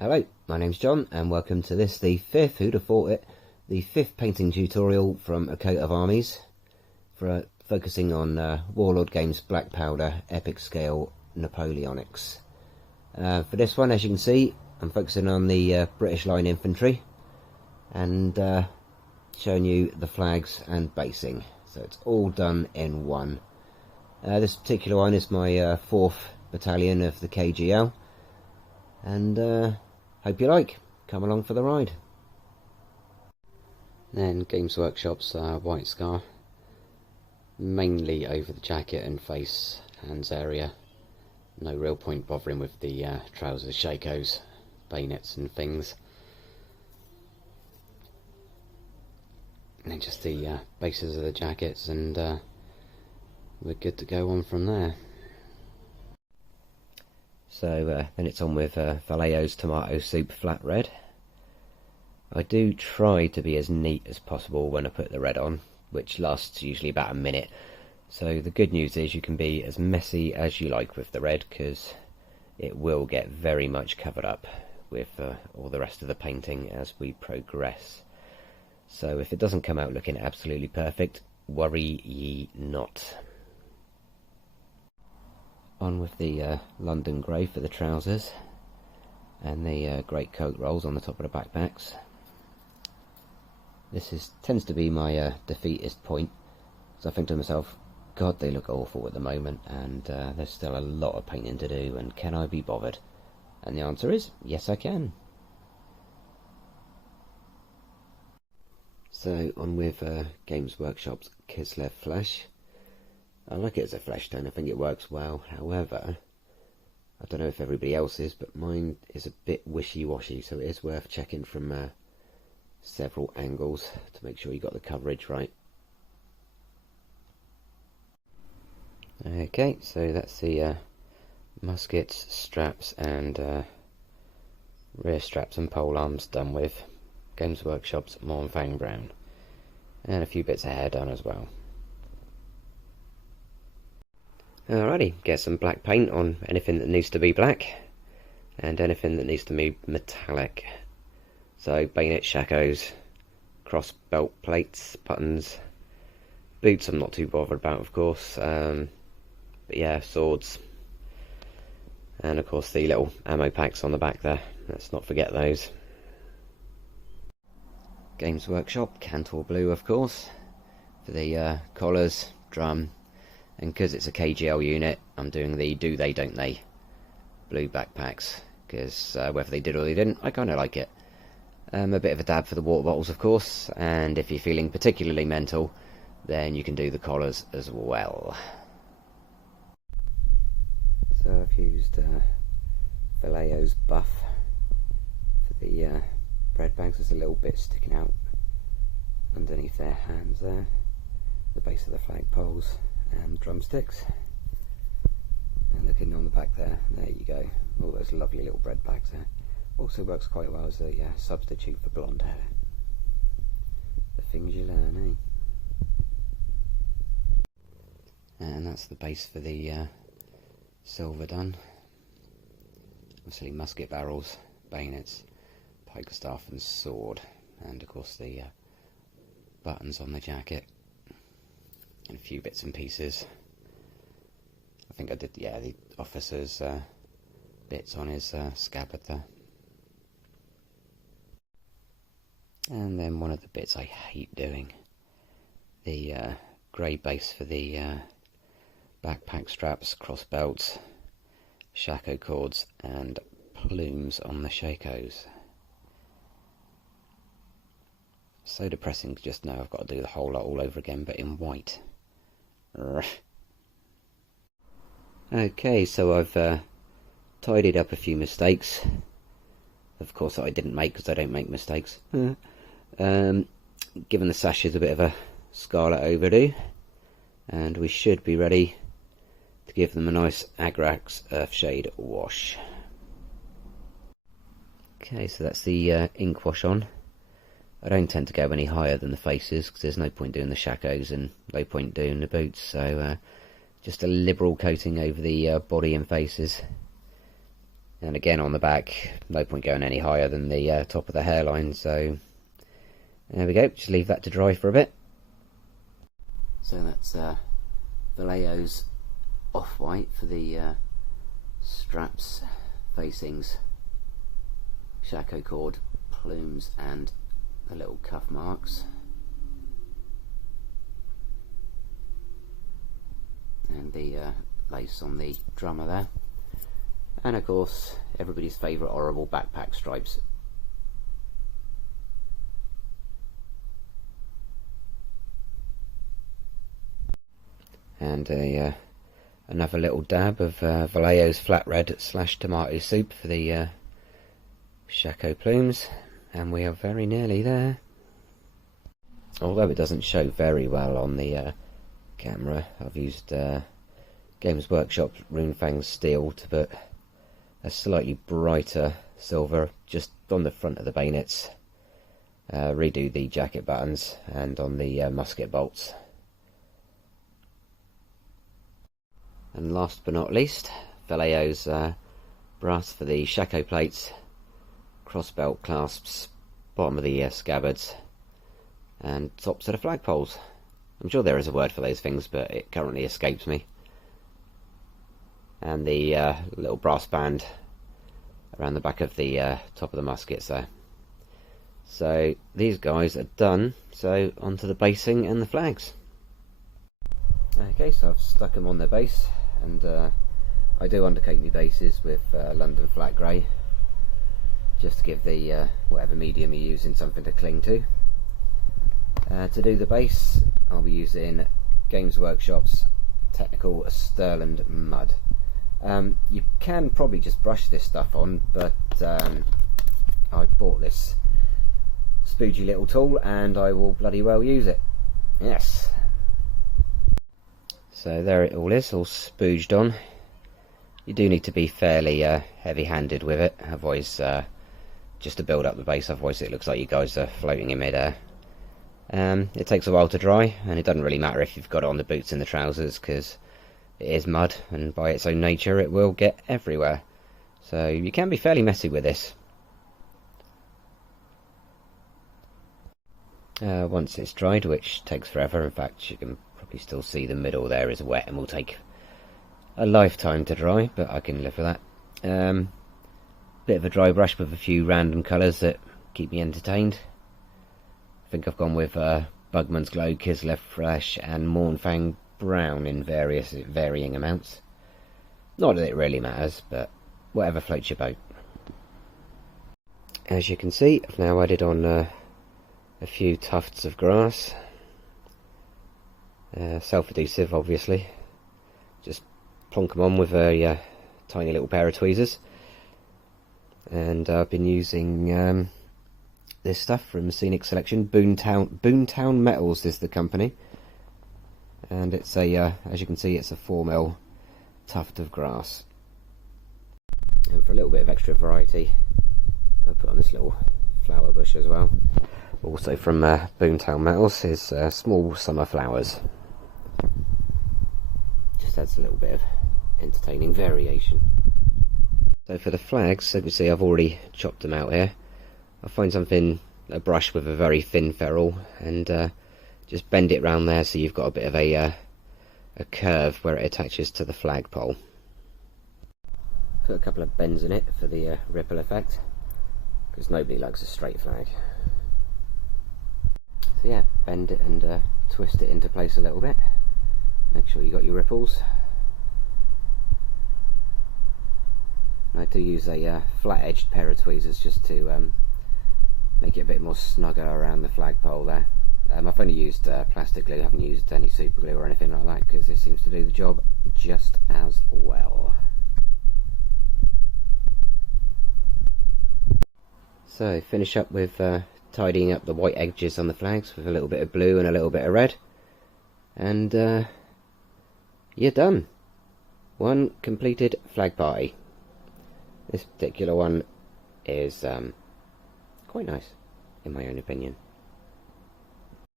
Hello, my name's John and welcome to this, the fifth, who'd have thought it, the fifth painting tutorial from A Coat of Armies, for focusing on Warlord Games Black Powder Epic Scale Napoleonics. For this one, as you can see, I'm focusing on the British Line Infantry and showing you the flags and basing. So it's all done in one. This particular one is my 4th Battalion of the KGL, and hope you like. Come along for the ride. Then Games Workshop's white scar, mainly over the jacket and face, hands area. No real point bothering with the trousers, shakos, bayonets and things. And then just the bases of the jackets, and we're good to go on from there. So then it's on with Vallejo's tomato soup flat red. I do try to be as neat as possible when I put the red on, which lasts usually about a minute. So the good news is you can be as messy as you like with the red, because it will get very much covered up with all the rest of the painting as we progress. So if it doesn't come out looking absolutely perfect, worry ye not. On with the London grey for the trousers, and the great coat rolls on the top of the backpacks. This tends to be my defeatist point, so I think to myself, God, they look awful at the moment, and there's still a lot of painting to do, and can I be bothered? And the answer is, yes I can. So on with Games Workshop's Kislev Flash. I like it as a flesh tone, I think it works well. However, I don't know if everybody else is, but mine is a bit wishy-washy, so it is worth checking from several angles to make sure you got the coverage right. Okay, so that's the muskets, straps and rear straps and pole arms done with. Games Workshop's Mornfang Brown. And a few bits of hair done as well. Alrighty, get some black paint on anything that needs to be black, and anything that needs to be metallic. So bayonet shakos, cross belt plates, buttons, boots I'm not too bothered about, of course, but yeah, swords, and of course the little ammo packs on the back there, let's not forget those. Games Workshop, Cantor Blue of course, for the collars, drum, and because it's a KGL unit, I'm doing the do they don't they blue backpacks, because whether they did or they didn't, I kind of like it. A bit of a dab for the water bottles of course, and if you're feeling particularly mental, then you can do the collars as well. So I've used Vallejo's buff for the bread bags. There's a little bit sticking out underneath their hands there, the base of the flagpoles and drumsticks, and looking on the back there you go, all those lovely little bread bags there. Also works quite well as a substitute for blonde hair. The things you learn, eh? And that's the base for the silver done. Obviously musket barrels, bayonets, pike staff and sword, and of course the buttons on the jacket. And a few bits and pieces. I think I did, yeah, the officer's bits on his scabbard there. And then one of the bits I hate doing, the grey base for the backpack straps, cross belts, shako cords and plumes on the shakos. So depressing to just know I've got to do the whole lot all over again, but in white. Okay, so I've tidied up a few mistakes, of course, that I didn't make because I don't make mistakes. Given the sashes a bit of a scarlet overdue, and we should be ready to give them a nice Agrax Earthshade wash. Okay, so that's the ink wash on. I don't tend to go any higher than the faces because there's no point doing the shakos and no point doing the boots, so just a liberal coating over the body and faces, And again on the back, no point going any higher than the top of the hairline, so there we go. Just leave that to dry for a bit. So that's Vallejo's off-white for the straps, facings, shako cord, plumes and the little cuff marks. And the lace on the drummer there. And of course, everybody's favourite horrible backpack stripes. And another little dab of Vallejo's flat red / tomato soup for the shako plumes. And we are very nearly there. Although it doesn't show very well on the camera, I've used Games Workshop Runefang steel to put a slightly brighter silver just on the front of the bayonets, redo the jacket buttons and on the musket bolts. And last but not least, Vallejo's brass for the shako plates, crossbelt clasps, bottom of the scabbards and tops of the flagpoles. I'm sure there is a word for those things, but it currently escapes me. And the little brass band around the back of the top of the muskets there. So these guys are done, so onto the basing and the flags. Okay, so I've stuck them on their base, and I do undercoat my bases with London flat grey, just to give the whatever medium you're using something to cling to. To do the base, I'll be using Games Workshop's Technical Stirland Mud. You can probably just brush this stuff on, but I bought this spoogey little tool and I will bloody well use it. Yes. So there it all is, all spooged on. You do need to be fairly heavy-handed with it, otherwise just to build up the base, otherwise it looks like you guys are floating in mid-air. It takes a while to dry, and it doesn't really matter if you've got it on the boots and the trousers, because it is mud, and by its own nature it will get everywhere. So you can be fairly messy with this. Once it's dried, which takes forever, in fact you can probably still see the middle there is wet and will take a lifetime to dry, but I can live with that. Bit of a dry brush with a few random colours that keep me entertained. I think I've gone with Bugman's Glow, Kislev Fresh and Mornfang Brown in varying amounts. Not that it really matters, but whatever floats your boat. As you can see, I've now added on a few tufts of grass. Self-adhesive, obviously. Just plonk them on with a tiny little pair of tweezers. And I've been using this stuff from Scenic Selection. Boontown Metals is the company. And it's a, as you can see, it's a 4mm tuft of grass. And for a little bit of extra variety, I put on this little flower bush as well. Also from Boontown Metals is small summer flowers. Just adds a little bit of entertaining variation. So for the flags, so you can see I've already chopped them out here. I'll find something, a brush with a very thin ferrule, and just bend it round there so you've got a bit of a curve where it attaches to the flagpole. Put a couple of bends in it for the ripple effect, because nobody likes a straight flag. So yeah, bend it and twist it into place a little bit. Make sure you got your ripples. I do use a flat-edged pair of tweezers just to make it a bit more snugger around the flagpole there. I've only used plastic glue, I haven't used any super glue or anything like that, because this seems to do the job just as well. So finish up with tidying up the white edges on the flags with a little bit of blue and a little bit of red, and you're done. One completed flag party. This particular one is quite nice, in my own opinion.